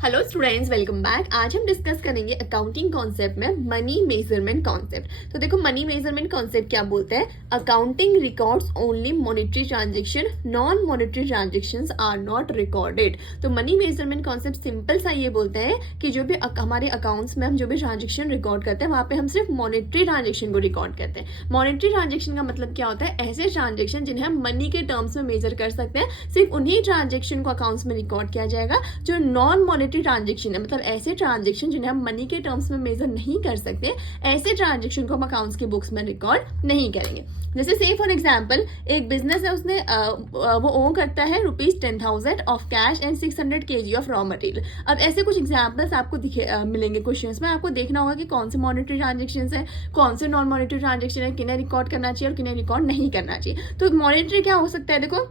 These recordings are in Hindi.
Hello students, welcome back. आज हम डिस्कस करेंगे अकाउंटिंग कॉन्सेप्ट में मनी मेजरमेंट कॉन्सेप्ट। तो देखो, मनी मेजरमेंट कॉन्सेप्ट क्या बोलते हैं? Accounting records only monetary transaction, non monetary transactions are not recorded. तो मनी मेजरमेंट कॉन्सेप्ट सिंपल सा ये बोलते हैं कि जो भी हमारे अकाउंट्स में हम जो भी ट्रांजेक्शन रिकॉर्ड करते हैं वहां पे हम सिर्फ मॉनेटरी ट्रांजेक्शन को रिकॉर्ड करते हैं। मॉनेटरी ट्रांजेक्शन का मतलब क्या होता है? ऐसे ट्रांजेक्शन जिन्हें हम मनी के टर्म्स में मेजर कर सकते हैं, सिर्फ उन्हीं ट्रांजेक्शन को अकाउंट्स में रिकॉर्ड किया जाएगा। जो नॉन मॉनेटरी ट्रांजेक्शन है, मतलब ऐसे ट्रांजेक्शन जिन्हें हम मनी के टर्म्स में मेजर नहीं कर सकते, ऐसे ट्रांजेक्शन को हम अकाउंट्स की बुक्स में रिकॉर्ड नहीं करेंगे। जैसे से फॉर एग्जांपल, एक बिजनेस है, उसने वो ओन करता है ₹10,000 of cash and 600 kg of raw material. अब ऐसे कुछ एग्जांपल्स आपको मिलेंगे क्वेश्चंस में। आपको देखना होगा कि कौन से मॉनेटरी ट्रांजेक्शन है, कौन से नॉन मॉनेटरी ट्रांजेक्शन है, किन्हें रिकॉर्ड करना चाहिए और किन्हें रिकॉर्ड नहीं करना चाहिए। तो मॉनेटरी क्या हो सकता है? देखो,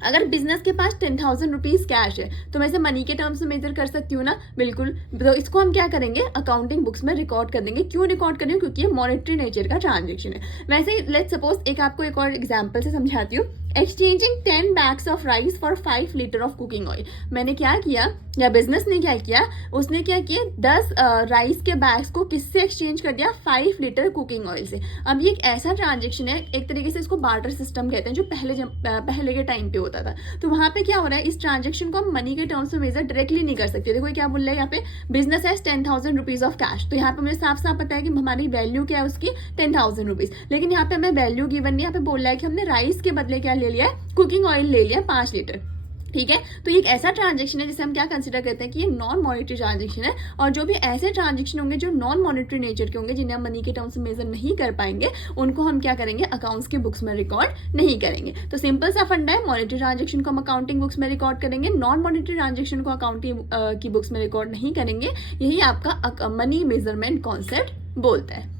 अगर बिजनेस के पास 10,000 रुपीज कैश है तो मैं इसे मनी के टर्म्स में मेजर कर सकती हूँ ना, बिल्कुल। तो इसको हम क्या करेंगे? अकाउंटिंग बुक्स में रिकॉर्ड कर देंगे। क्यों रिकॉर्ड करेंगे? क्योंकि ये मॉनेटरी नेचर का ट्रांजेक्शन है। वैसे ही लेट्स सपोज आपको एक और एग्जांपल से समझाती हूँ। Exchanging 10 bags of rice for 5 litre of cooking oil. मैंने क्या किया, या बिजनेस ने क्या किया, उसने क्या किया, 10 राइस के बैग्स को किससे एक्सचेंज कर दिया? 5 लीटर कुकिंग ऑयल से। अब ये एक ऐसा ट्रांजेक्शन है, एक तरीके से इसको बार्टर सिस्टम कहते हैं, जो पहले के टाइम पे होता था। तो वहां पे क्या हो रहा है, इस ट्रांजेक्शन को हम मनी के टर्म्स में मेजर डायरेक्टली नहीं कर सकते। देखो ये क्या बोल रहा है यहाँ पे, बिजनेस है 10,000 रुपीज ऑफ कैश। तो यहाँ पे मुझे साफ साफ पता है कि हमारी वैल्यू क्या है उसकी, 10,000 रुपीज। लेकिन यहाँ पे हमें वैल्यू गिवन नहीं, यहाँ पे बोल रहा है कि हमने राइस के बदले क्या ले लिया है, कुकिंग ऑयल ले लिया 5 लीटर। ठीक है, तो ये एक ऐसा ट्रांजेक्शन है जिसे हम क्या कंसिडर करते हैं कि ये नॉन मॉनेटरी ट्रांजेक्शन है। और जो भी ऐसे ट्रांजेक्शन होंगे जो नॉन मॉनेटरी नेचर के होंगे, जिन्हें हम मनी के टर्म्स में मेजर नहीं कर पाएंगे, उनको हम क्या करेंगे? अकाउंट्स की बुक्स में रिकॉर्ड नहीं करेंगे। तो सिंपल सा फंडा है, मॉनेटरी ट्रांजेक्शन को हम अकाउंटिंग बुक्स में रिकॉर्ड करेंगे, नॉन मॉनेटरी ट्रांजेक्शन को अकाउंटिंग की बुक्स में रिकॉर्ड नहीं करेंगे। यही आपका मनी मेजरमेंट कॉन्सेप्ट बोलता है।